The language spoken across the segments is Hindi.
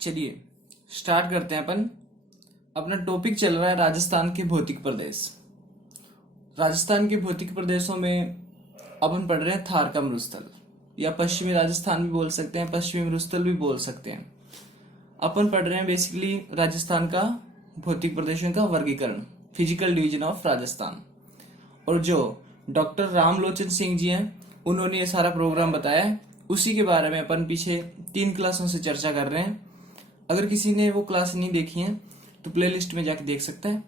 चलिए स्टार्ट करते हैं अपन। अपना टॉपिक चल रहा है राजस्थान के भौतिक प्रदेश। राजस्थान के भौतिक प्रदेशों में अपन पढ़ रहे हैं थार का मरुस्थल, या पश्चिमी राजस्थान भी बोल सकते हैं, पश्चिमी मरुस्थल भी बोल सकते हैं। अपन पढ़ रहे हैं बेसिकली राजस्थान का भौतिक प्रदेशों का वर्गीकरण, फिजिकल डिवीजन ऑफ राजस्थान। और जो डॉक्टर रामलोचन सिंह जी हैं उन्होंने ये सारा प्रोग्राम बताया है, उसी के बारे में अपन पीछे 3 क्लासों से चर्चा कर रहे हैं। अगर किसी ने वो क्लास नहीं देखी है तो प्लेलिस्ट में जाके देख सकते हैं।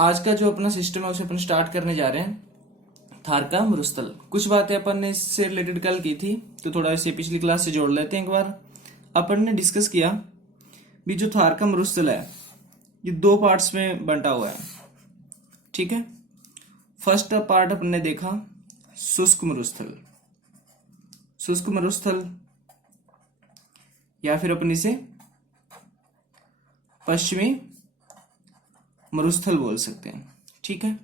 आज का जो अपना सिस्टम है उसे अपन स्टार्ट करने जा रहे हैं। थार का मरुस्थल, कुछ बातें अपन ने इससे रिलेटेड कल की थी, तो थोड़ा इसे पिछली क्लास से जोड़ लेते हैं एक बार। अपन ने डिस्कस किया भी जो थार का मरुस्थल है ये 2 पार्ट्स में बंटा हुआ है, ठीक है। फर्स्ट पार्ट अपन ने देखा शुष्क मरुस्थल, शुष्क मरुस्थल या फिर अपन इसे पश्चिमी मरुस्थल बोल सकते हैं, ठीक है।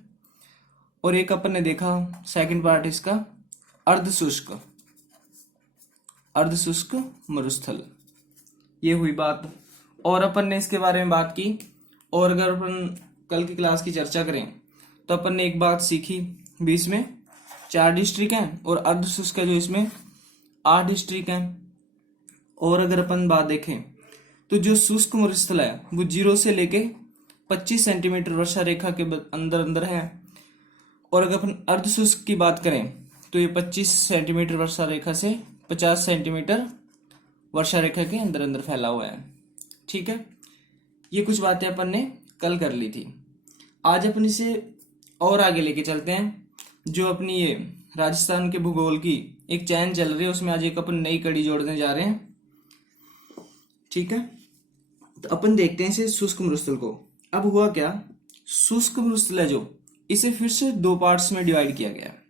और एक अपन ने देखा सेकंड पार्ट इसका अर्धशुष्क, अर्धशुष्क मरुस्थल। ये हुई बात, और अपन ने इसके बारे में बात की। और अगर अपन कल की क्लास की चर्चा करें तो अपन ने एक बात सीखी भी, इसमें 4 डिस्ट्रिक्ट हैं और अर्धशुष्क है जो इसमें 8 डिस्ट्रिक्ट हैं। और अगर अपन बात देखें तो जो शुष्क मरुस्थल है वो 0 से लेके 25 सेंटीमीटर वर्षा रेखा के अंदर अंदर है। और अगर अपन अर्धशुष्क की बात करें तो ये 25 सेंटीमीटर वर्षा रेखा से 50 सेंटीमीटर वर्षा रेखा के अंदर अंदर फैला हुआ है, ठीक है। ये कुछ बातें अपन ने कल कर ली थी। आज अपन इसे और आगे लेके चलते हैं। जो अपनी ये राजस्थान के भूगोल की एक चैन चल रही है उसमें आज एक अपन नई कड़ी जोड़ने जा रहे हैं, ठीक है। तो अपन देखते हैं इसे शुष्क मरुस्थल को। अब हुआ क्या, शुष्क मरुस्थल है जो इसे फिर से 2 पार्ट्स में डिवाइड किया गया है।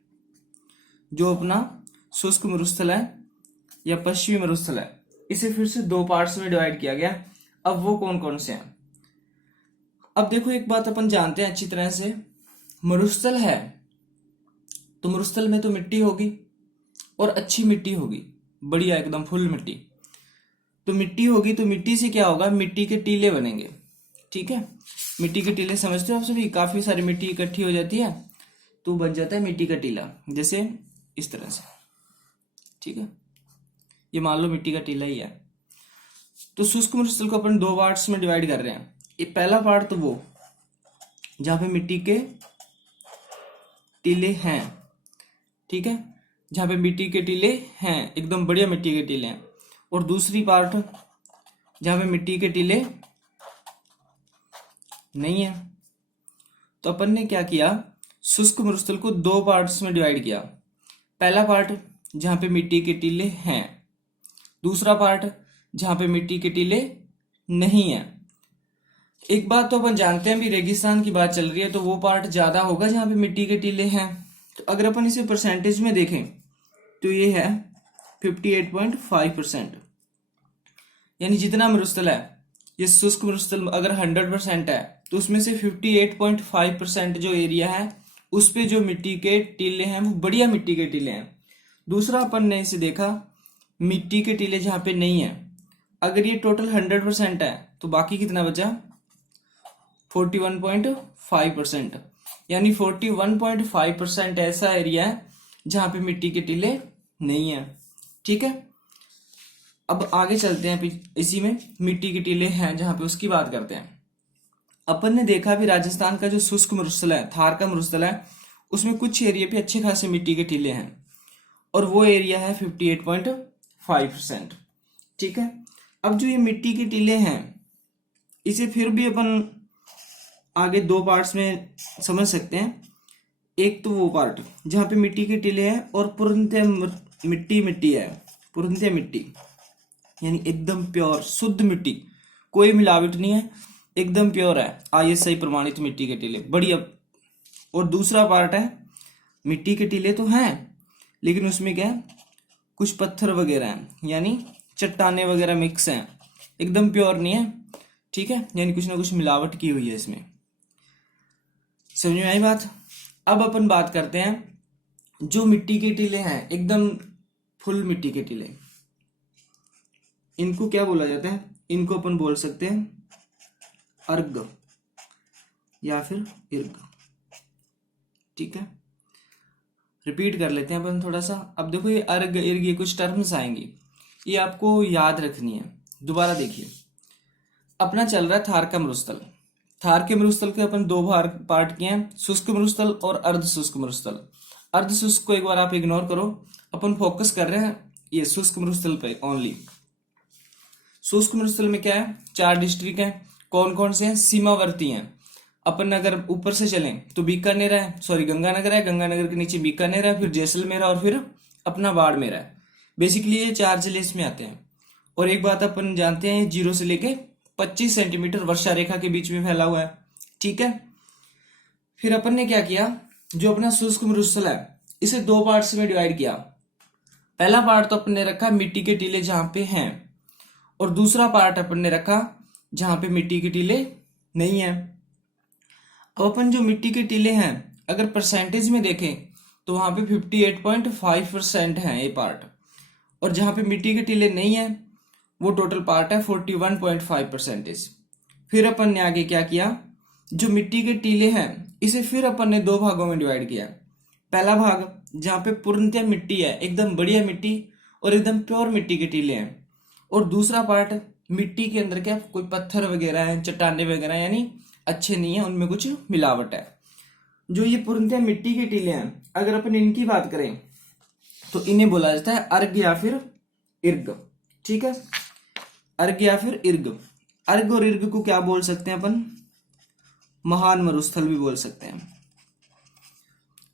जो अपना शुष्क मरुस्थल है या पश्चिमी मरुस्थल है इसे फिर से 2 पार्ट्स में डिवाइड किया गया। अब वो कौन कौन से हैं। अब देखो एक बात अपन जानते हैं अच्छी तरह से, मरुस्थल है तो मरुस्थल में तो मिट्टी होगी और अच्छी मिट्टी होगी, बढ़िया एकदम फुल मिट्टी। तो मिट्टी होगी तो मिट्टी से क्या होगा, मिट्टी के टीले बनेंगे, ठीक है। मिट्टी के टीले समझते हो आप सभी, काफी सारी मिट्टी इकट्ठी हो जाती है तो बन जाता है मिट्टी का टीला, जैसे इस तरह से, ठीक है। ये मान लो मिट्टी का टीला ही है। तो शुष्क मरुस्थल को अपन 2 पार्ट्स में डिवाइड कर रहे हैं। ये पहला पार्ट तो वो जहां पे मिट्टी के टीले हैं, ठीक है, जहां पे मिट्टी के टीले हैं, एकदम बढ़िया मिट्टी के टीले हैं। और दूसरी पार्ट जहां पे मिट्टी के टीले नहीं है। तो अपन ने क्या किया, शुष्क मरुस्थल को 2 पार्ट्स में डिवाइड किया। पहला पार्ट जहां पे मिट्टी के टीले हैं, दूसरा पार्ट जहां पे मिट्टी के टीले नहीं है। एक बात तो अपन जानते हैं भी, रेगिस्तान की बात चल रही है तो वो पार्ट ज्यादा होगा जहां पे मिट्टी के टीले हैं। तो अगर अपन इसे परसेंटेज में देखें तो ये है 58.5%, यानी जितना मरुस्थल है ये शुष्क मरुस्थल अगर 100% है तो उसमें से 58.5% जो एरिया है उस पे जो मिट्टी के टीले हैं वो बढ़िया मिट्टी के टीले हैं। दूसरा अपन ने इसे देखा मिट्टी के टीले जहां पे नहीं है, अगर ये टोटल 100% है तो बाकी कितना बचा, 41.5%, यानी 41.5% ऐसा एरिया है जहां पे मिट्टी के टीले नहीं है, ठीक है। अब आगे चलते हैं, इसी में मिट्टी के टीले हैं जहां पे उसकी बात करते हैं। अपन ने देखा भी राजस्थान का जो शुष्क मरुस्थल है, थार का मरुस्थल है, उसमें कुछ एरिया पे अच्छे खासे मिट्टी के टीले हैं और वो एरिया है 58.5%, ठीक है। अब जो ये मिट्टी के टीले हैं इसे फिर भी अपन आगे 2 पार्ट्स में समझ सकते हैं। एक तो वो पार्ट जहां पे मिट्टी के टीले हैं और पूर्णतः मिट्टी है, पूर्णतः मिट्टी यानी एकदम प्योर शुद्ध मिट्टी, कोई मिलावट नहीं है, एकदम प्योर है, ISI प्रमाणित मिट्टी के टीले, बढ़िया। और दूसरा पार्ट है मिट्टी के टीले तो हैं लेकिन उसमें क्या है, कुछ पत्थर वगैरह हैं, यानी चट्टाने वगैरह मिक्स हैं, एकदम प्योर नहीं है, ठीक है, यानी कुछ ना कुछ मिलावट की हुई है इसमें। समझ में आई बात। अब अपन बात करते हैं जो मिट्टी के टीले हैं, एकदम फुल मिट्टी के टीले, इनको क्या बोला जाता है, इनको अपन बोल सकते हैं अर्ग या फिर इर्ग। ठीक है, रिपीट कर लेते हैं अपन थोड़ा सा। अब देखो ये अर्ग इर्ग ये कुछ टर्म्स आएंगी, ये आपको याद रखनी है। दोबारा देखिए, अपना चल रहा है थार का मरुस्थल। थार के मरुस्थल के अपन दो पार्ट किए हैं, शुष्क मरुस्थल और अर्ध शुष्क मरुस्थल। अर्ध शुष्क को एक बार आप इग्नोर करो, अपन फोकस कर रहे हैं ये शुष्क मरुस्थल पे ओनली। शुष्क मरुस्थल में क्या है, 4 डिस्ट्रिक्ट हैं। कौन कौन से हैं, सीमावर्ती हैं। अपन अगर ऊपर से चलें तो बीकानेर है, सॉरी गंगानगर है, गंगानगर के नीचे बीकानेर है, फिर जैसलमेर और फिर अपना बाड़मेर है। बेसिकली ये 4 जिले इसमें आते हैं। और एक बात अपन जानते हैं, ये 0 से लेके 25 सेंटीमीटर वर्षा रेखा के बीच में फैला हुआ है। ठीक है, फिर अपन ने क्या किया, जो अपना शुष्क मरुस्थल है इसे 2 पार्ट्स में डिवाइड किया। पहला पार्ट तो अपन ने रखा मिट्टी के टीले जहां पे हैं, और दूसरा पार्ट अपन ने रखा जहां पे मिट्टी के टीले नहीं है। अब अपन जो मिट्टी के टीले हैं अगर परसेंटेज में देखें तो वहां पे 58.5% है ये पार्ट, और जहां पे मिट्टी के टीले नहीं है वो टोटल पार्ट है 41.5%। फिर अपन ने आगे क्या किया, जो मिट्टी के टीले हैं इसे फिर अपन ने 2 भागों में डिवाइड किया। पहला भाग जहां पे पूर्णतः मिट्टी है, एकदम बढ़िया मिट्टी और एकदम प्योर मिट्टी के टीले हैं, और दूसरा पार्ट मिट्टी के अंदर क्या कोई पत्थर वगैरह है, चट्टाने वगैरह यानी अच्छे नहीं है, उनमें कुछ मिलावट है। जो ये पूर्णतः मिट्टी के टीले हैं अगर अपन इनकी बात करें तो इन्हें बोला जाता है अर्ग या फिर इर्ग। ठीक है, अर्ग या फिर इर्ग। अर्ग और इर्ग को क्या बोल सकते हैं अपन, महान मरुस्थल भी बोल सकते हैं।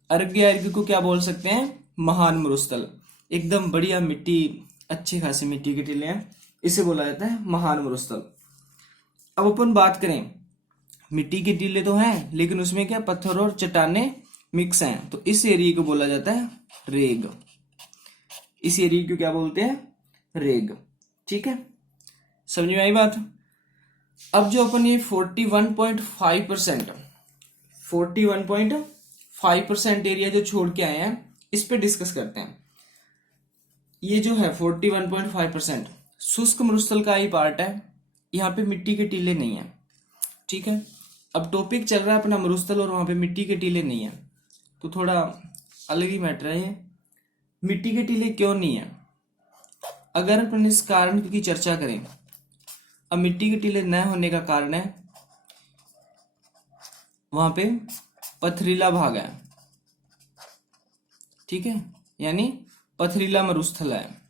अर्ग या इर्ग को क्या बोल सकते हैं, महान मरुस्थल। एकदम बढ़िया मिट्टी, अच्छे खासे मिट्टी के टीले हैं, इसे बोला जाता है महान मरुस्थल। अब अपन बात करें, मिट्टी के टीले तो हैं लेकिन उसमें क्या पत्थर और चट्टाने मिक्स हैं, तो इस एरिया को बोला जाता है रेग। इस एरिया को क्या बोलते हैं, रेग। ठीक है, समझ में आई बात। अब जो अपन ये 41.5% एरिया जो छोड़ के आए हैं इस पे डिस्कस करते हैं। ये जो है 41.5% शुष्क मरुस्थल का ही पार्ट है, यहाँ पे मिट्टी के टीले नहीं है। ठीक है, अब टॉपिक चल रहा है अपना मरुस्थल और वहां पे मिट्टी के टीले नहीं है, तो थोड़ा अलग ही मैटर है ये। मिट्टी के टीले क्यों नहीं है, अगर अपन इस कारण की चर्चा करें, अब मिट्टी के टीले न होने का कारण है वहां पे पथरीला भाग है। ठीक है, यानी पथरीला मरुस्थल है,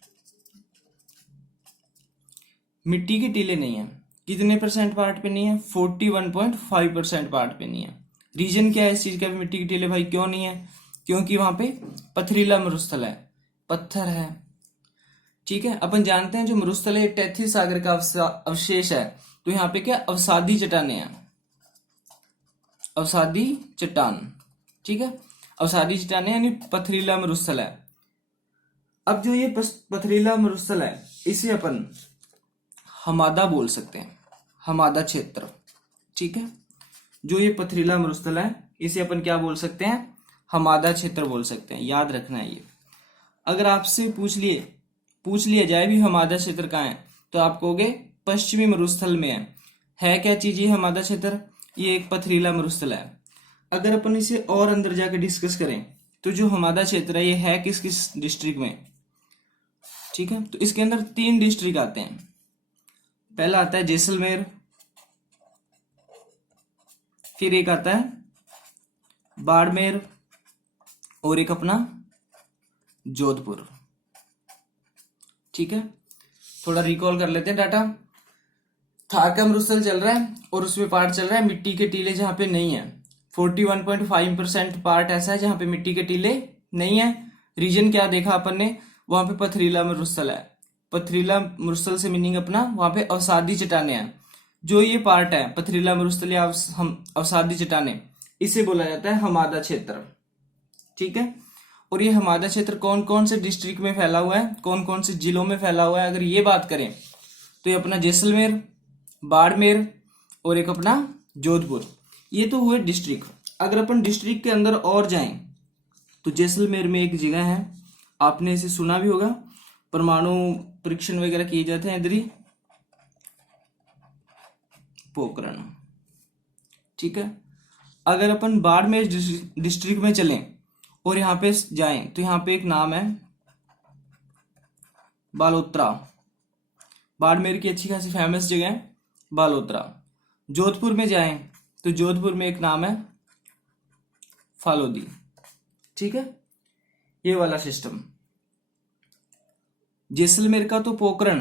मिट्टी के टीले नहीं है। कितने परसेंट पार्ट पे नहीं है, 41.5% पार्ट पे नहीं है। रीजन क्या है इस चीज का, मिट्टी के टीले भाई क्यों नहीं है, क्योंकि वहां पे पथरीला मरुस्थल है, पत्थर है। ठीक है, अपन जानते हैं जो मरुस्थल है टैथी सागर का अवशेष है, तो यहाँ पे क्या अवसादी चट्टाने हैं, अवसादी चट्टान। ठीक है, अवसादी चट्टाने यानी पथरीला मरुस्थल है। अब जो ये पथरीला मरुस्थल है इसे अपन हमादा बोल सकते हैं, हमादा क्षेत्र। ठीक है, जो ये पथरीला मरुस्थल है इसे अपन क्या बोल सकते हैं, हमादा क्षेत्र बोल सकते हैं। याद रखना है ये, अगर आपसे पूछ लिया जाए भी हमादा क्षेत्र कहाँ है तो आप कहोगे पश्चिमी मरुस्थल में है क्या चीज ये हमादा क्षेत्र, ये एक पथरीला मरुस्थल है। अगर अपन इसे और अंदर जाके डिस्कस करें तो जो हमादा क्षेत्र है ये है किस किस डिस्ट्रिक्ट में। ठीक है, तो इसके अंदर 3 डिस्ट्रिक्ट आते हैं। पहला आता है जैसलमेर, फिर एक आता है बाड़मेर, और एक अपना जोधपुर। ठीक है, थोड़ा रिकॉल कर लेते हैं डाटा। थार का मरुस्थल चल रहा है और उसमें पार्ट चल रहा है मिट्टी के टीले जहां पे नहीं है। 41.5% पार्ट ऐसा है जहां पे मिट्टी के टीले नहीं है। रीजन क्या देखा अपन ने, वहां पे पथरीला मरुस्थल है। पथरीला मरुस्थल से मीनिंग अपना वहां पे अवसादी चट्टाने हैं। जो ये पार्ट है पथरीला मरुस्थल या अवसादी चट्टाने, इसे बोला जाता है हमादा क्षेत्र। ठीक है, और ये हमादा क्षेत्र कौन कौन से डिस्ट्रिक्ट में फैला हुआ है, कौन कौन से जिलों में फैला हुआ है, अगर ये बात करें तो ये अपना जैसलमेर, बाड़मेर और एक अपना जोधपुर, ये तो हुए डिस्ट्रिक्ट। अगर अपन डिस्ट्रिक्ट के अंदर और जाएं तो जैसलमेर में एक जगह है, आपने इसे सुना भी होगा, परमाणु परीक्षण वगैरह किए जाते हैं इधर ही पोखरण। ठीक है, अगर अपन बाड़मेर डिस्ट्रिक्ट में चलें और यहाँ पे जाएं तो यहाँ पे एक नाम है बालोतरा। बाड़मेर की अच्छी खासी फेमस जगह है बालोतरा। जोधपुर में जाएं तो जोधपुर में एक नाम है फालोदी। ठीक है, ये वाला सिस्टम। जैसलमेर का तो पोखरण,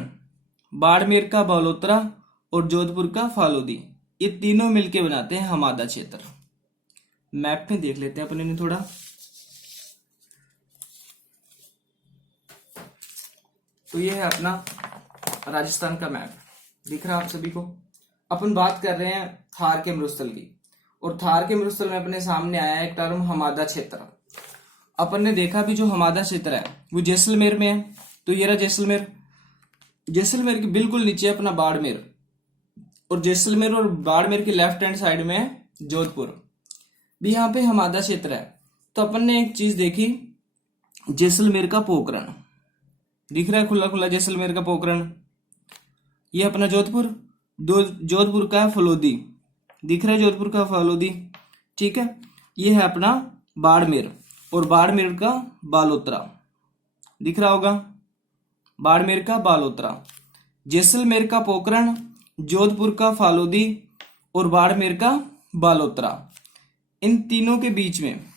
बाड़मेर का बालोतरा और जोधपुर का फालोदी, ये तीनों मिलके बनाते हैं हमादा क्षेत्र। मैप में देख लेते हैं अपने ने थोड़ा। तो ये है अपना राजस्थान का मैप, दिख रहा है आप सभी को। अपन बात कर रहे हैं थार के मरुस्थल की, और थार के मरुस्थल में अपने सामने आया है एक टर्म हमादा क्षेत्र। अपन ने देखा भी जो हमादा क्षेत्र है वो जैसलमेर में है, तो ये रहा जैसलमेर। जैसलमेर के बिल्कुल नीचे अपना बाड़मेर, और जैसलमेर और बाड़मेर के लेफ्ट हैंड साइड में है जोधपुर, भी यहाँ पे हमादा क्षेत्र है। तो अपन ने एक चीज देखी, जैसलमेर का पोखरण दिख रहा है खुला खुला, जैसलमेर का पोखरण। ये अपना जोधपुर, जोधपुर का फलोदी दिख रहा है, जोधपुर का फलोदी। ठीक है, ये है अपना बाड़मेर, और बाड़मेर का बालोतरा दिख रहा होगा, बाड़मेर का बालोतरा। जैसलमेर का पोखरण, जोधपुर का फालोदी और बाड़मेर का बालोतरा, इन तीनों के बीच में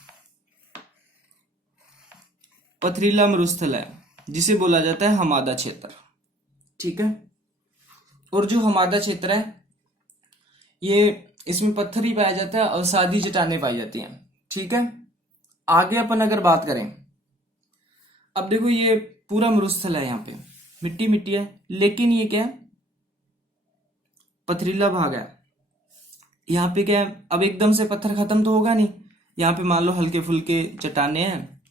पथरीला मरुस्थल है जिसे बोला जाता है हमादा क्षेत्र। ठीक है, और जो हमादा क्षेत्र है ये इसमें पत्थर ही पाया जाता है और सादी चट्टानें पाई जाती हैं। ठीक है, आगे अपन अगर बात करें, अब देखो ये पूरा मरुस्थल है, यहाँ पे मिट्टी मिट्टी है, लेकिन ये क्या है, पथरीला भाग है। यहाँ पे क्या है, अब एकदम से पत्थर खत्म तो होगा नहीं, यहाँ पे मान लो हल्के फुल्के चट्टाने हैं,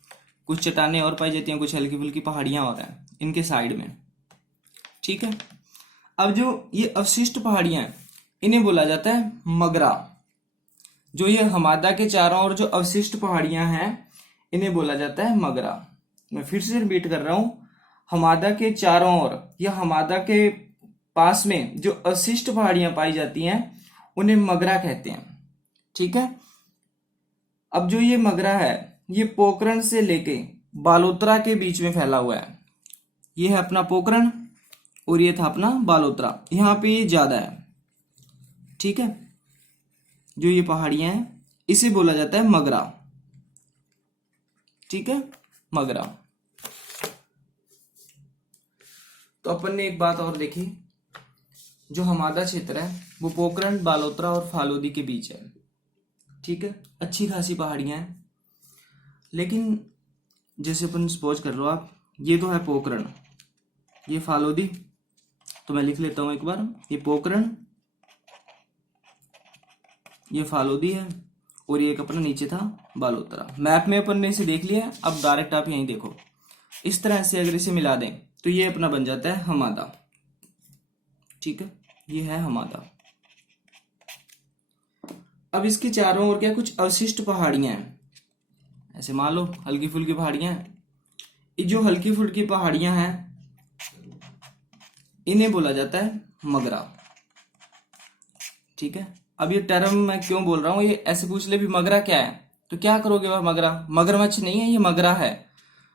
कुछ चट्टाने और पाई जाती हैं, कुछ हल्की फुल्की पहाड़ियां और हैं इनके साइड में। ठीक है, अब जो ये अवशिष्ट पहाड़ियां हैं इन्हें बोला जाता है मगरा। जो ये हमादा के चारों ओर जो अवशिष्ट पहाड़ियां हैं इन्हें बोला जाता है मगरा। मैं फिर से रिपीट कर रहा हूं, हमादा के चारों ओर या हमादा के पास में जो अवशिष्ट पहाड़ियां पाई जाती हैं उन्हें मगरा कहते हैं। ठीक है, अब जो ये मगरा है ये पोखरण से लेके बालोतरा के बीच में फैला हुआ है। ये है अपना पोखरण और ये था अपना बालोतरा, यहाँ पे ये ज्यादा है। ठीक है, जो ये पहाड़ियां हैं इसे बोला जाता है मगरा। ठीक है, मगरा। तो अपन ने एक बात और देखी, जो हमादा क्षेत्र है वो पोखरण, बालोतरा और फालोदी के बीच है। ठीक है, अच्छी खासी पहाड़ियां हैं, लेकिन जैसे अपन सपोज कर लो आप, ये तो है पोखरण, ये फालोदी, तो मैं लिख लेता हूं एक बार, ये पोखरण, ये फालोदी है, और ये एक अपना नीचे था बालोतरा। मैप में अपन ने इसे देख लिया, अब डायरेक्ट आप यहीं देखो, इस तरह से अगर इसे मिला दें तो ये अपना बन जाता है हमादा। ठीक है, ये है हमादा। अब इसके चारों ओर क्या कुछ अवशिष्ट पहाड़ियां हैं, ऐसे मान लो हल्की फुल्की पहाड़ियां हैं। ये जो हल्की फुल्की पहाड़ियां हैं इन्हें बोला जाता है मगरा। ठीक है, अब ये टर्म मैं क्यों बोल रहा हूं, ये ऐसे पूछ ले भी मगरा क्या है, तो क्या करोगे वह मगरा, मगरमच्छ नहीं है, ये मगरा है।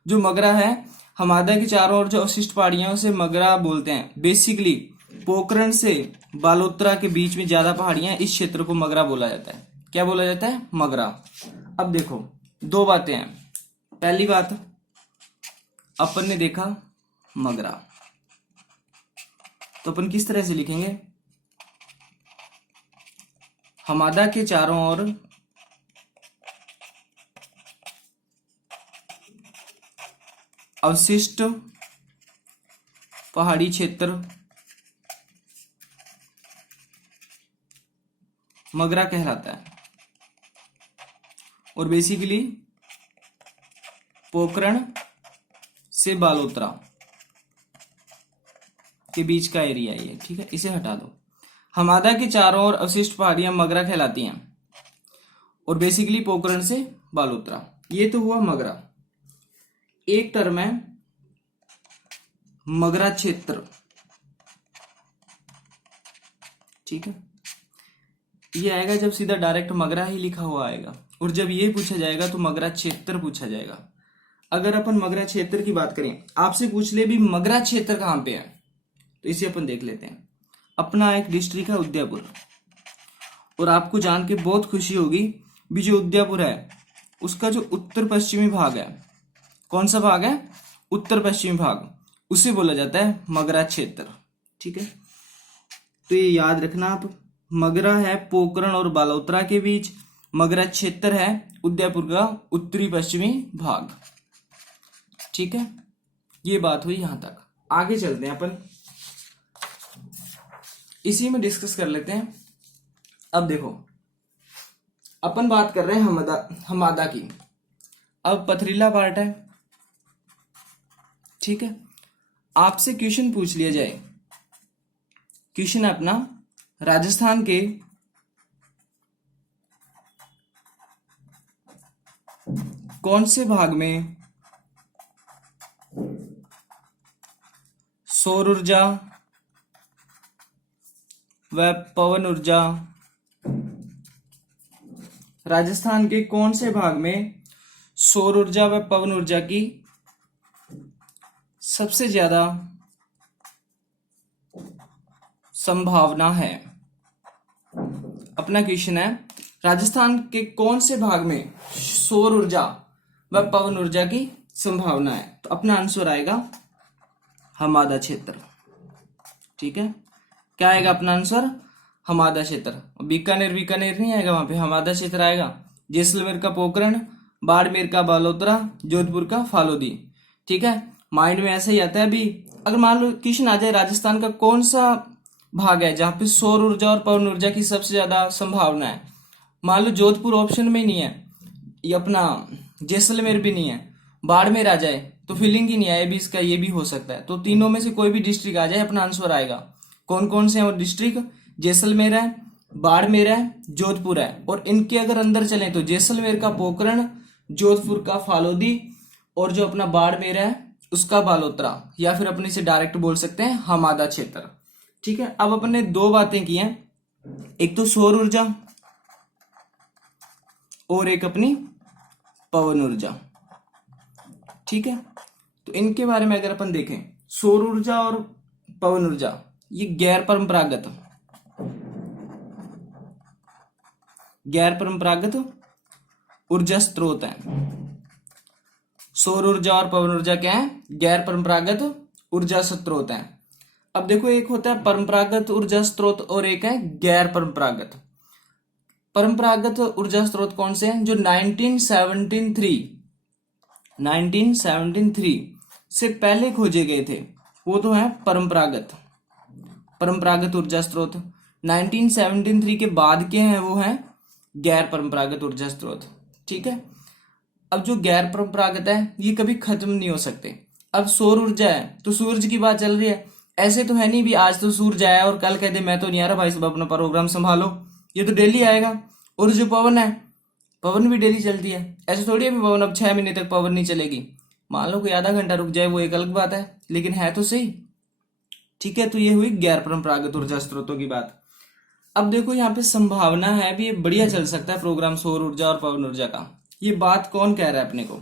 जो मगरा है, हमादा के चारों ओर जो अवशिष्ट पहाड़ियां उसे मगरा बोलते हैं। बेसिकली पोखरण से बालोतरा के बीच में ज्यादा पहाड़ियां, इस क्षेत्र को मगरा बोला जाता है। क्या बोला जाता है, मगरा। अब देखो दो बातें हैं। पहली बात, अपन ने देखा मगरा, तो अपन किस तरह से लिखेंगे, हमादा के चारों ओर अवशिष्ट पहाड़ी क्षेत्र मगरा कहलाता है, और बेसिकली पोखरण से बालोतरा के बीच का एरिया ये। ठीक है, इसे हटा दो। हमादा के चारों ओर अवशिष्ट पहाड़ियां मगरा कहलाती हैं, और बेसिकली पोखरण से बालोतरा, ये तो हुआ मगरा। एक टर्म है मगरा क्षेत्र, ठीक है। ये आएगा जब सीधा डायरेक्ट मगरा ही लिखा हुआ आएगा, और जब ये पूछा जाएगा तो मगरा क्षेत्र पूछा जाएगा। अगर अपन मगरा क्षेत्र की बात करें, आपसे पूछ ले भी मगरा क्षेत्र कहाँ पे है, तो इसे अपन देख लेते हैं। अपना एक डिस्ट्रिक्ट है उदयपुर, और आपको जान के बहुत खुशी होगी भी जो उदयपुर है उसका जो उत्तर पश्चिमी भाग है, कौन सा भाग है, उत्तर पश्चिमी भाग, उसे बोला जाता है मगरा क्षेत्र, ठीक है। तो ये याद रखना आप, मगरा है पोखरण और बालोतरा के बीच, मगरा क्षेत्र है उदयपुर का उत्तरी पश्चिमी भाग, ठीक है। ये बात हुई यहां तक। आगे चलते हैं अपन, इसी में डिस्कस कर लेते हैं। अब देखो, अपन बात कर रहे हैं हमादा की। अब पथरीला पार्ट है, ठीक है। आपसे क्वेश्चन पूछ लिया जाए, क्वेश्चन है अपना, राजस्थान के कौन से भाग में सौर ऊर्जा व पवन ऊर्जा, राजस्थान के कौन से भाग में सौर ऊर्जा व पवन ऊर्जा की सबसे ज्यादा संभावना है। अपना क्वेश्चन है, राजस्थान के कौन से भाग में सौर ऊर्जा व पवन ऊर्जा की संभावना है, तो अपना आंसर आएगा हमादा क्षेत्र, ठीक है। क्या आएगा अपना आंसर, हमादा क्षेत्र। बीकानेर बीकानेर नहीं आएगा, वहां पे हमादा क्षेत्र आएगा। जैसलमेर का पोखरण, बाड़मेर का बालोतरा, जोधपुर का फालोदी, ठीक है। माइंड में ऐसा ही आता है। अभी अगर मान लो क्वेश्चन आ जाए, राजस्थान का कौन सा भाग है जहां पे सौर ऊर्जा और पवन ऊर्जा की सबसे ज्यादा संभावना है, मान लो जोधपुर ऑप्शन में नहीं है, ये अपना जैसलमेर भी नहीं है, बाड़मेर आ जाए तो फीलिंग ही नहीं आए भी इसका, ये भी हो सकता है। तो तीनों में से कोई भी डिस्ट्रिक्ट आ जाए, अपना आंसर आएगा। कौन कौन से हैं वो डिस्ट्रिक्ट, जैसलमेर है, बाड़मेर है, जोधपुर है। और इनके अगर अंदर चलें तो जैसलमेर का पोखरण, जोधपुर का फालोदी, और जो अपना बाड़मेर है उसका बालोतरा, या फिर अपने से डायरेक्ट बोल सकते हैं हमादा क्षेत्र, ठीक है। अब अपन ने दो बातें की हैं, एक तो सौर ऊर्जा और एक अपनी पवन ऊर्जा, ठीक है। तो इनके बारे में अगर अपन देखें, सौर ऊर्जा और पवन ऊर्जा ये गैर परंपरागत ऊर्जा स्रोत है। सौर ऊर्जा और पवन ऊर्जा क्या है, गैर परंपरागत ऊर्जा स्रोत है। अब देखो, एक होता है परंपरागत ऊर्जा स्रोत और एक है गैर परंपरागत। परंपरागत ऊर्जा स्रोत कौन से हैं, जो 1973 से पहले खोजे गए थे, वो तो है परंपरागत ऊर्जा स्रोत। 1973 के बाद के हैं वो हैं गैर परंपरागत ऊर्जा स्रोत, ठीक है। अब जो गैर परंपरागत है ये कभी खत्म नहीं हो सकते। अब सौर ऊर्जा है तो सूरज की बात चल रही है, ऐसे तो है नहीं भी आज तो सूरज आया और कल कहते मैं तो नहीं आ रहा भाई, सब अपना प्रोग्राम संभालो, ये तो डेली आएगा। और जो पवन है, पवन भी डेली चलती है, ऐसे थोड़ी है भी पवन अब 6 महीने तक पवन नहीं चलेगी। मान लो कोई आधा घंटा रुक जाए वो एक अलग बात है, लेकिन है तो सही, ठीक है। तो ये हुई गैर परंपरागत ऊर्जा स्रोतों की बात। अब देखो यहाँ पे संभावना है भी, ये बढ़िया चल सकता है प्रोग्राम सौर ऊर्जा और पवन ऊर्जा का। ये बात कौन कह रहा है अपने को,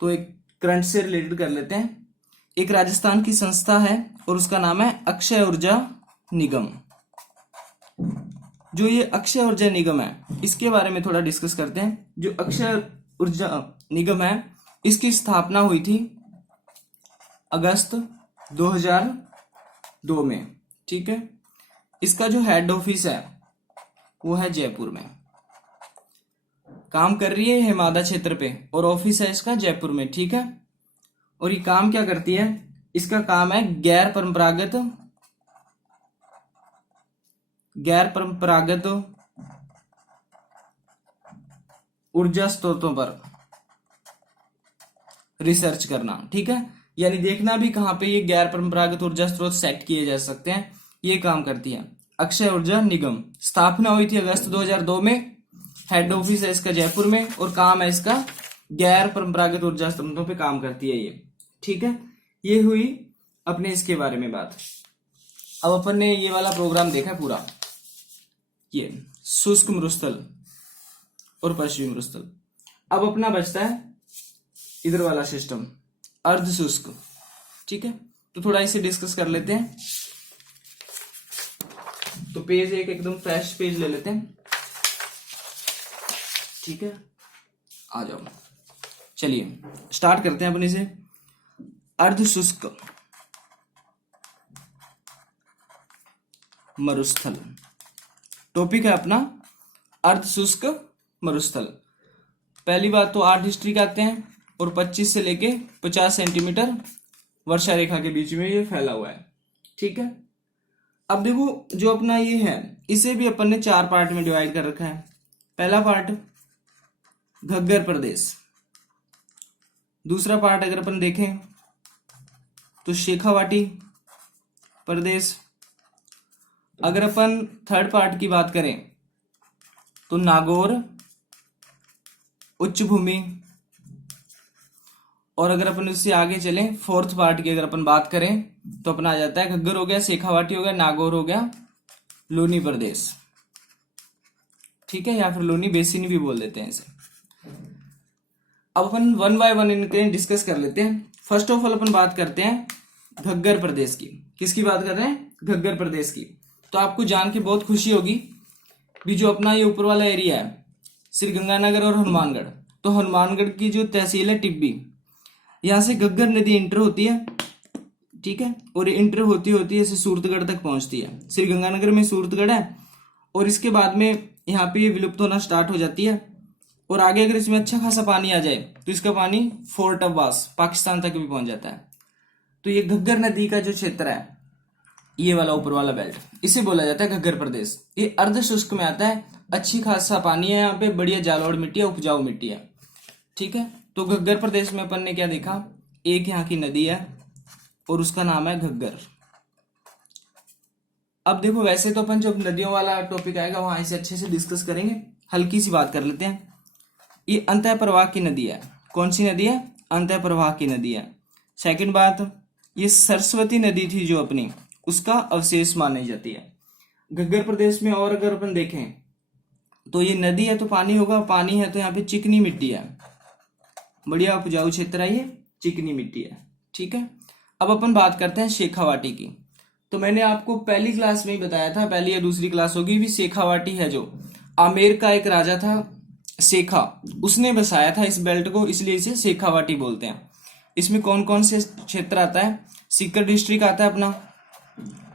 तो एक करंट से रिलेटेड कर लेते हैं। एक राजस्थान की संस्था है और उसका नाम है अक्षय ऊर्जा निगम। जो ये अक्षय ऊर्जा निगम है, इसके बारे में थोड़ा डिस्कस करते हैं। जो अक्षय ऊर्जा निगम है, इसकी स्थापना हुई थी अगस्त 2002 में, ठीक है। इसका जो हेड ऑफिस है वो है जयपुर में, काम कर रही है हमादा क्षेत्र पे, और ऑफिस है इसका जयपुर में, ठीक है। और ये काम क्या करती है, इसका काम है गैर परंपरागत ऊर्जा स्रोतों पर रिसर्च करना, ठीक है। यानी देखना भी कहां पे ये गैर परंपरागत ऊर्जा स्रोत सेट किए जा सकते हैं, ये काम करती है अक्षय ऊर्जा निगम। स्थापना हुई थी अगस्त 2002 में, हेड ऑफिस है इसका जयपुर में, और काम है इसका गैर परंपरागत ऊर्जा स्रोतों पे काम करती है ये, ठीक है। ये हुई अपने इसके बारे में बात। अब अपन ने ये वाला प्रोग्राम देखा पूरा, ये शुष्क मरुस्थल और पश्चिमी मरुस्थल। अब अपना बचता है इधर वाला सिस्टम, अर्ध शुष्क। ठीक है, तो थोड़ा इसे डिस्कस कर लेते हैं। तो पेज एक एकदम फ्रेश पेज ले लेते हैं। ठीक है, आ जाओ, चलिए स्टार्ट करते हैं अपने से। अर्ध शुष्क मरुस्थल टॉपिक है अपना, अर्ध शुष्क मरुस्थल। पहली बात तो 8 डिस्ट्रिक्ट आते हैं और 25 से लेके 50 सेंटीमीटर वर्षा रेखा के बीच में ये फैला हुआ है। ठीक है, अब देखो जो अपना ये है, इसे भी अपन ने 4 पार्ट में डिवाइड कर रखा है। पहला पार्ट घग्गर प्रदेश, दूसरा पार्ट अगर अपन देखें तो शेखावाटी प्रदेश, अगर अपन थर्ड पार्ट की बात करें तो नागौर उच्च भूमि, और अगर अपन इससे आगे चलें फोर्थ पार्ट की अगर अपन बात करें तो अपना आ जाता है घग्गर हो गया, शेखावाटी हो गया, नागौर हो गया, लोनी प्रदेश। ठीक है, या फिर लोनी बेसिन भी बोल देते हैं इसे। अब अपन वन बाय वन इनके डिस्कस कर लेते हैं। फर्स्ट ऑफ ऑल अपन बात करते हैं घग्गर प्रदेश की। किसकी बात कर रहे हैं? घग्गर प्रदेश की। तो आपको जान के बहुत खुशी होगी भी जो अपना ये ऊपर वाला एरिया है श्रीगंगानगर और हनुमानगढ़, तो हनुमानगढ़ की जो तहसील है टिब्बी, यहाँ से घग्गर नदी इंटर होती है। ठीक है, और इंटर होती होती है सूरतगढ़ तक पहुंचती है। श्रीगंगानगर में सूरतगढ़ है और इसके बाद में यहाँ पे विलुप्त होना स्टार्ट हो जाती है। और आगे अगर इसमें अच्छा खासा पानी आ जाए तो इसका पानी फोर्ट अब्बास पाकिस्तान तक भी पहुंच जाता है। तो ये घग्गर नदी का जो क्षेत्र है, ये वाला ऊपर वाला बेल्ट, इसे बोला जाता है घग्गर प्रदेश। ये अर्ध शुष्क में आता है, अच्छी खासा पानी है यहाँ पे, बढ़िया जालौड़ मिट्टी है, उपजाऊ मिट्टी है। ठीक है, तो घग्गर प्रदेश में अपन ने क्या देखा, एक यहाँ की नदी है और उसका नाम है घग्गर। अब देखो वैसे तो अपन जब नदियों वाला टॉपिक आएगा वहां इसे अच्छे से डिस्कस करेंगे, हल्की सी बात कर लेते हैं। ये अंतः प्रवाह की नदी है। कौन सी नदी है? अंतः प्रवाह की नदी है। सेकंड बात, ये सरस्वती नदी थी जो अपनी, उसका अवशेष मानी जाती है घग्गर प्रदेश में। और अगर अपन देखें तो ये नदी है तो पानी होगा, पानी है तो यहाँ पे चिकनी मिट्टी है, बढ़िया उपजाऊ क्षेत्र है, ये चिकनी मिट्टी है। ठीक है, अब अपन बात करते हैं शेखावाटी की। तो मैंने आपको पहली क्लास में ही बताया था, पहली या दूसरी क्लास होगी भी, शेखावाटी है जो आमेर का एक राजा था शेखा, उसने बसाया था इस बेल्ट को, इसलिए इसे शेखावाटी बोलते हैं। इसमें कौन कौन से क्षेत्र आता है? सीकर डिस्ट्रिक्ट आता है अपना,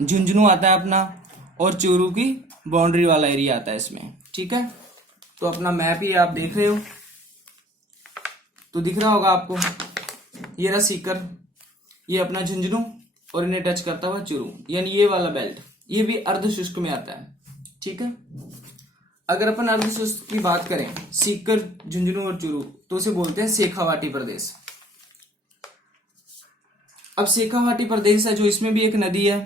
झुंझुनू आता है अपना, और चूरू की बाउंड्री वाला एरिया आता है इसमें। ठीक है, तो अपना मैप ही आप देख रहे हो तो दिख रहा होगा आपको, ये रहा सीकर, ये अपना झुंझुनू, और इन्हें टच करता हुआ चूरू, यानी ये वाला बेल्ट, ये भी अर्ध शुष्क में आता है। ठीक है, अगर अपन अर्ध शुष्क की बात करें, सीकर, झुंझुनू और चूरू, तो उसे बोलते हैं शेखावाटी प्रदेश। अब शेखावाटी प्रदेश है जो, इसमें भी एक नदी है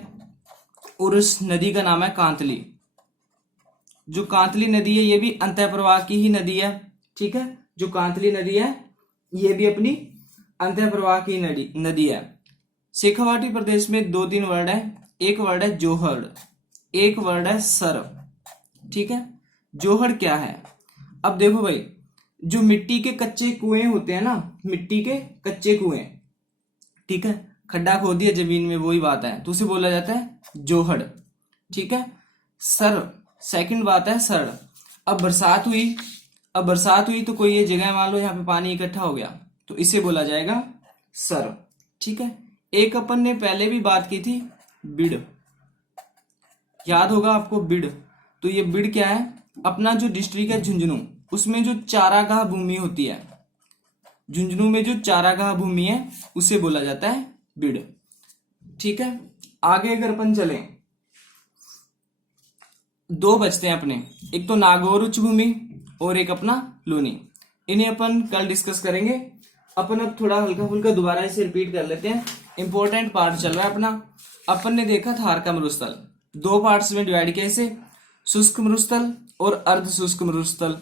और उस नदी का नाम है कांतली। जो कांतली नदी है ये भी अंतः प्रवाह की ही नदी है। ठीक है, जो कांतली नदी है ये भी अपनी अंतः प्रवाह की नदी है। शेखावाटी प्रदेश में 2-3 वर्ड है, एक वर्ड है जोहड़, एक वर्ड है सर। ठीक है, जोहड़ क्या है? अब देखो भाई, जो मिट्टी के कच्चे कुएं होते हैं ना, मिट्टी के कच्चे कुएं, ठीक है, खड्डा खोद दिया जमीन में, वही बात है, तो उसे बोला जाता है जोहड़। ठीक है, सर सेकंड बात है सर। अब बरसात हुई तो कोई ये जगह मान लो यहाँ पे पानी इकट्ठा हो गया तो इसे बोला जाएगा सर। ठीक है, एक अपन ने पहले भी बात की थी बिड़, याद होगा आपको बिड़। तो ये बिड़ क्या है? अपना जो डिस्ट्रिक्ट है झुंझुनू, उसमें जो चारागाह भूमि होती है, झुंझुनू में जो चारागाह भूमि है उसे बोला जाता है बिड़। ठीक है, आगे अगर अपन चले, 2 बचते हैं अपने, एक तो नागौर उच्च भूमि और एक अपना लोनी। इन्हें अपन कल डिस्कस करेंगे। अपन अब थोड़ा हल्का फुल्का दोबारा इसे रिपीट कर लेते हैं, इंपॉर्टेंट पार्ट चल रहा है अपना। अपन ने देखा था थार का मरुस्थल, 2 पार्ट्स में डिवाइड किया इसे, शुष्क मरुस्थल और अर्ध शुष्क मरुस्थल।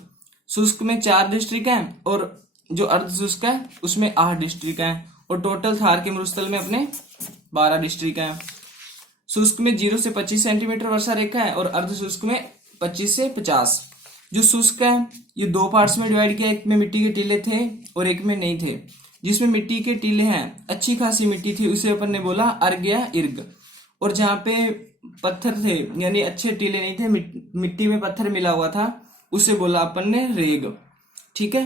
शुष्क में 4 डिस्ट्रिक्ट हैं और जो अर्ध शुष्क है उसमें 8 डिस्ट्रिक्ट हैं, और टोटल थार के मरुस्थल में अपने 12 डिस्ट्रिक्ट हैं। शुष्क में 0 से 25 सेंटीमीटर वर्षा रेखा है और अर्ध शुष्क में 25 से 50। जो शुष्क है ये दो पार्ट्स में डिवाइड किया, एक में मिट्टी के टीले थे और एक में नहीं थे। जिसमें मिट्टी के टीले हैं, अच्छी खासी मिट्टी थी, उसे अपन ने बोला अर्ग या इर्ग। और जहाँ पे पत्थर थे यानी अच्छे टीले नहीं थे, मिट्टी में पत्थर मिला हुआ था, उसे बोला अपन ने रेग। ठीक है।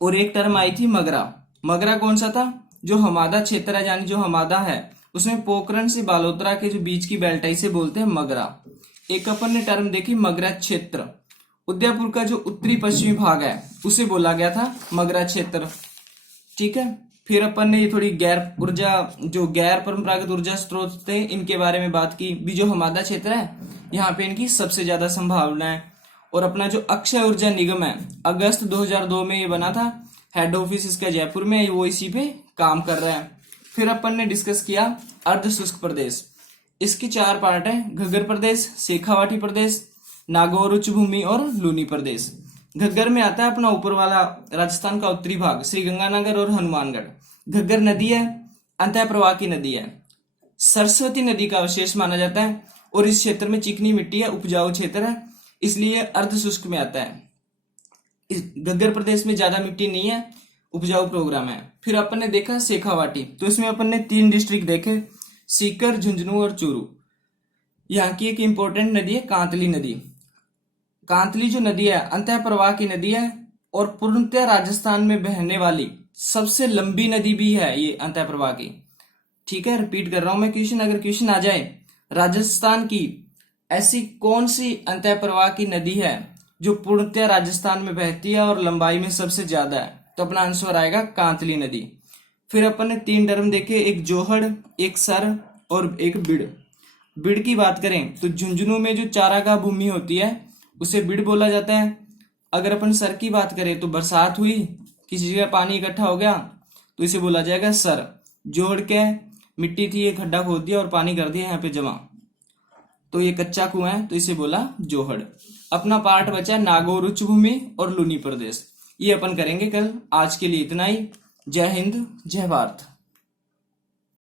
और एक टर्म आई थी मगरा। मगरा कौन सा था? जो हमादा क्षेत्र है, यानी जो हमादा है उसमें पोखरण से बालोतरा के जो बीच की बेल्ट है इसे बोलते हैं मगरा। एक अपन ने टर्म देखी मगरा क्षेत्र। उदयपुर का जो उत्तरी पश्चिमी भाग है उसे बोला गया था मगरा क्षेत्र। ठीक है। फिर अपन ने ये थोड़ी गैर परंपरागत ऊर्जा स्रोत थे इनके बारे में बात की। भी जो हमादा क्षेत्र है यहाँ पे इनकी सबसे ज्यादा संभावना है। और अपना जो अक्षय ऊर्जा निगम है अगस्त 2002 में ये बना था, हेड ऑफिस इसका जयपुर में, वो इसी पे काम कर रहा है। फिर अपन ने डिस्कस किया अर्ध शुष्क प्रदेश। इसकी 4 पार्ट है, घग्गर प्रदेश, शेखावाटी प्रदेश, नागौर उच्च भूमि और लूनी प्रदेश। घग्गर में आता है अपना ऊपर वाला राजस्थान का उत्तरी भाग, श्री गंगानगर और हनुमानगढ़। घग्गर नदी है, अंतः प्रवाह की नदी है, सरस्वती नदी का अवशेष माना जाता है और इस क्षेत्र में चिकनी मिट्टी है, उपजाऊ क्षेत्र है, इसलिए अर्ध शुष्क में आता है। इस घग्गर प्रदेश में ज्यादा मिट्टी नहीं है, उपजाऊ प्रोग्राम है। फिर अपन ने देखा शेखावाटी, तो इसमें अपन ने 3 डिस्ट्रिक्ट देखे, सीकर, झुंझुनू और चूरू। यहाँ की एक इंपॉर्टेंट नदी है कांतली नदी। कांतली जो नदी है अंतः प्रवाह की नदी है और पूर्णतः राजस्थान में बहने वाली सबसे लंबी नदी भी है ये अंतः प्रवाह की। ठीक है, रिपीट कर रहा हूं मैं क्वेश्चन, अगर क्वेश्चन आ जाए राजस्थान की ऐसी कौन सी अंतः प्रवाह की नदी है जो पूर्णतः राजस्थान में बहती है और लंबाई में सबसे ज्यादा है, तो अपना आंसर आएगा कांतली नदी। फिर अपन ने 3 टर्म देखे, एक जोहड़, एक सर और एक बिड़। बिड़ की बात करें तो झुंझुनू में जो चारागाह भूमि होती है उसे बिड़ बोला जाता है। अगर अपन सर की बात करें तो बरसात हुई, किसी जगह पानी इकट्ठा हो गया तो इसे बोला जाएगा सर। जोड़ के मिट्टी थी, ये खड्डा खोद दिया और पानी कर दिया यहाँ पे जमा, तो ये कच्चा कुआं है, तो इसे बोला जोहड़। अपना पार्ट बचा नागौर उच्च भूमि और लूनी प्रदेश, ये अपन करेंगे कल। आज के लिए इतना ही। जय हिंद, जय भारत।